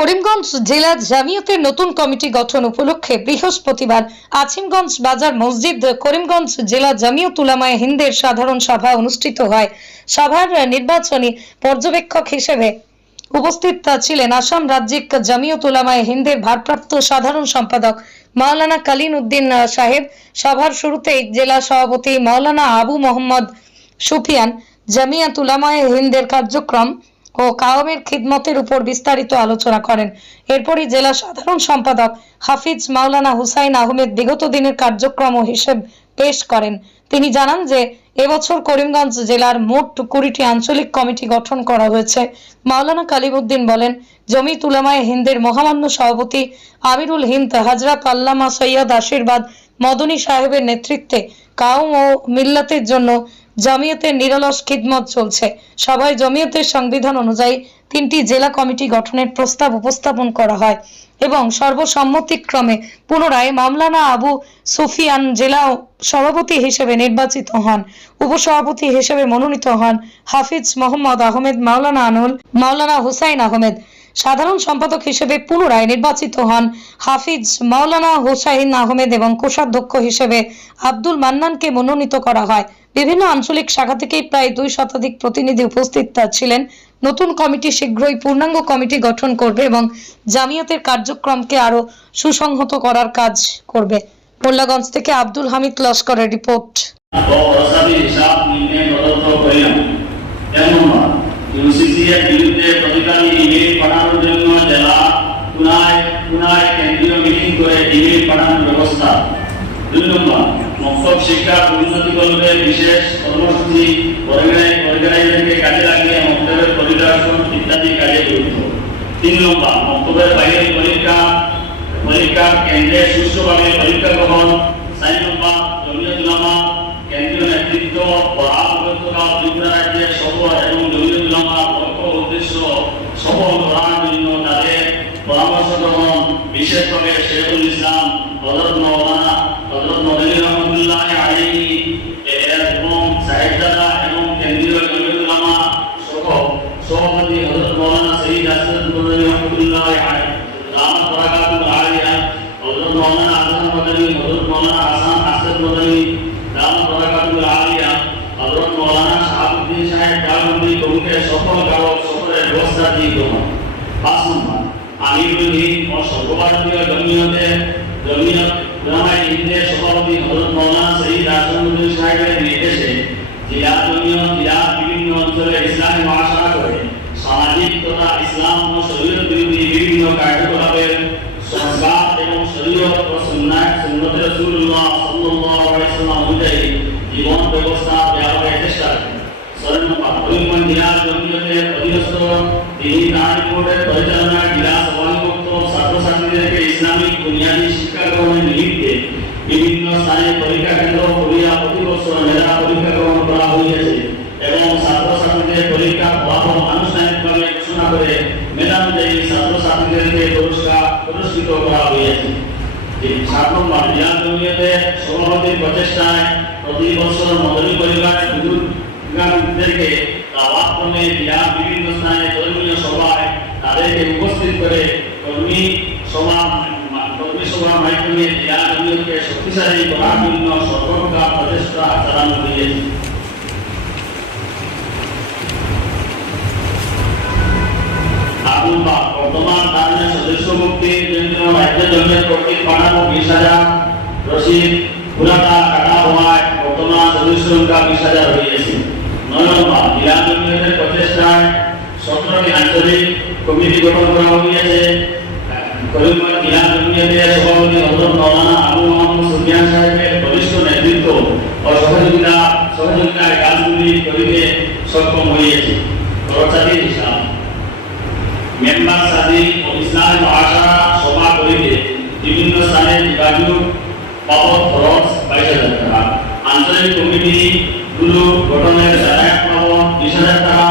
করিমগঞ্জ জেলা জামিয়াতের নতুন কমিটি গঠন উপলক্ষে বৃহস্পতিবার আজিমগঞ্জ বাজার মসজিদ করিমগঞ্জ জেলা জামিয়াত উলামায়ে হিন্দের সাধারণ সভা অনুষ্ঠিত হয়। সভার নির্বাচনী পর্যবেক্ষক হিসেবে উপস্থিত ছিলেন আসাম রাজ্যিক জামিয়াত উলামায়ে হিন্দের ভারপ্রাপ্ত সাধারণ সম্পাদক মাওলানা কালিন উদ্দিন সাহেব। সভার শুরুতেই জেলা সভাপতি মাওলানা আবু মোহাম্মদ সুফিয়ান জামিয়াত উলামায়ে হিন্দের কার্যক্রম ও কাওমের খিদমতের উপর বিস্তারিত আলোচনা করেন। এরপরই জেলা সাধারণ সম্পাদক হাফিজ মাওলানা হুসাইন আহমেদ বিগত দিনের কার্যক্রম ও হিসেব পেশ করেন। তিনি জানান যে এবছর করিমগঞ্জ জেলার মোট 20টি আঞ্চলিক কমিটি গঠন করা হয়েছে। মাওলানা কালিমউদ্দিন বলেন, জমিয়ত উলামায়ে হিন্দের মহামান্য সভাপতি আমিরুল হিন্দ হযরত আল্লামা সৈয়দ আশীর্বাদ মদনী সাহেবের নেতৃত্বে কাওম ও মিল্লাতের জন্য জমিয়তের নিরলস খিদমত চলছে। সভায় জমিয়তের সংবিধান অনুযায়ী 3টি জেলা কমিটি গঠনের প্রস্তাব উপস্থাপন করা হয় এবং সর্বসম্মতিক্রমে পুনরায় মাওলানা আবু সুফিয়ান জেলা সভাপতি হিসেবে নির্বাচিত হন। উপসভাপতি হিসেবে মনোনীত হন হাফিজ মোহাম্মদ আহমেদ মাওলানা হুসাইন আহমেদ। সাধারণ সম্পাদক হিসেবে পুনরায় নির্বাচিত হন হাফিজ মাওলানা হুসাইন আহমেদ এবং কোষাধ্যক্ষ হিসেবে আব্দুল মান্নানকে মনোনীত করা হয়। বিভিন্ন আঞ্চলিক শাখা থেকে প্রায় 2 শতাধিক প্রতিনিধি উপস্থিত ছিলেন। নতুন কমিটি শীঘ্রই পূর্ণাঙ্গ কমিটি গঠন করবে এবং জামিয়াতের কার্যক্রমকে আরো সুসংহত করার কাজ করবে। মোল্লাগঞ্জ থেকে আব্দুল হামিদ লস্করের রিপোর্ট। ইউসিসিএর বিরুদ্ধে প্রতিকারী ইমেল পাঠানোর জন্য জেলা পুনায় কেন্দ্রীয় মিটিং করে ইমেল পাঠানোর ব্যবস্থা। 2 নম্বর, মক্তব শিক্ষার উন্নতিকল্পে বিশেষ কর্মসূচি অর্গানাইজারকে কাজে লাগিয়ে মক্তবের পরিদর্শন ইত্যাদি কাজে গুরুত্ব। 3 নম্বর, মক্তবের বাইরে পরীক্ষা কেন্দ্রে সুষ্ঠুভাবে পরীক্ষা গ্রহণ। 4 নম্বর, জমিয়ত উলামা কেন্দ্রীয় নেতৃত্ব পরামর্শকরা ত্রিপুরা রাজ্যের সফর এবং জমিয়ত উলামার লক্ষ্য উদ্দেশ্য সফল করার জন্য তাদের পরামর্শ গ্রহণ। বিশেষভাবে শেখুল ইসলাম হযরত মদনী রহমতুল্লাহ আলাইহি এবং সাহেবজাদা এবং কেন্দ্রীয় জমিয়ত উলামা সভাপতি হযরত মাওলানা সৈয়দ আসদ মদনী রহমতুল্লাহ আলাইহি দামাত বরাকাতুল আলিয়া, হযরত মাওলানা আজম মদনী, হযরত মাওলানা হাসান আসদ মদনী দামাত বরাকাতুল আলিয়া, হযরত মাওলানা শাহাবুদ্দিন সাহেব কালমন্দি প্রমুখের সফল গায়ক সফরের ব্যবস্থা দিয়ে গ্রহণ। 5 নম্বর, আমিরুল হিন্দ ও সর্বভারতীয় জমিয়ত উলামায়ে হিন্দের সভাপতি হযরত মাওলানা সৈয়দ আসদুদ্দিন সাহেবের নির্দেশে জেলা বিভিন্ন অঞ্চলে ইসলামী মহাসভা করে সামাজিক তথা ইসলাম ও শরীয়ত বিরোধী বিভিন্ন কার্যকলাপের সংস্কার এবং শরীয়ত ও সুন্নতে রাসূলুল্লাহ সাল্লাল্লাহু আলাইহি ওয়াসাল্লাম অনুযায়ী জীবন ব্যবস্থা ব্যাপক চেষ্টা করে। 6 নম্বর, করিমগঞ্জ জেলা জমিয়তের অধীনস্থ দিনী তালিম বোর্ডের পরিচালনায় জেলা সভাধিভুক্ত ছাত্রছাত্রীদেরকে ইসলামিক বুনিয়াদী শিক্ষা গ্রহণের নিমিত্তে বিভিন্ন স্থানে পরীক্ষা কেন্দ্র করিয়া প্রতি বছর মেধা পরীক্ষা গ্রহণ করা হয়েছে এবং ছাত্রছাত্রীদের পরীক্ষা ফলাফল আনুষ্ঠানিকভাবে ঘোষণা করে মেধা অনুযায়ী ছাত্রছাত্রীদেরকে পুরস্কৃত করা হয়েছে। 7 নম্বর, জেলা জমিয়তের সভাপতির প্রচেষ্টায় প্রতি বছর মদনী পরিবারের বুজুর্গদেরকে দাওয়াত ক্রমে জেলার বিভিন্ন স্থানে ধর্মীয় সভায় তাদেরকে উপস্থিত করে কর্মী সভার মাধ্যমে জেলা জমিয়তকে শক্তিশালী করার জন্য সর্বপ্রকার প্রচেষ্টা চালানো হয়েছে। বর্তমান তাদের সদস্য মুক্তির জন্য রাজ্য জমিয়ত কর্তৃক পাঠানো 20,000 রসিদ পুরাটা কাটা হওয়ায় বর্তমান সদস্য সংখ্যা 20,000 হয়েছে। 9 নম্বর, জেলা জমিয়তের প্রচেষ্টায় 17টি আঞ্চলিক কমিটি গঠন করা হয়েছে। করিমগঞ্জ জেলা জমিয়তের সভাপতি হযরত মাওলানা আবু মোহাম্মদ সুফিয়ান সাহেবের বলিষ্ঠ নেতৃত্ব ও সহযোগিতায় কাজগুলি করিতে সক্ষম হয়েছে। খরচাদির হিসাব, মেম্বার সাদিক ও ইসলামী মহাসভা সভা করিতে বিভিন্ন স্থানে যোগাযোগ বাবদ খরচ 22,000 টাকা। আঞ্চলিক কমিটি গুলো গঠনের যাতায়াত বাবদ 20,000 টাকা।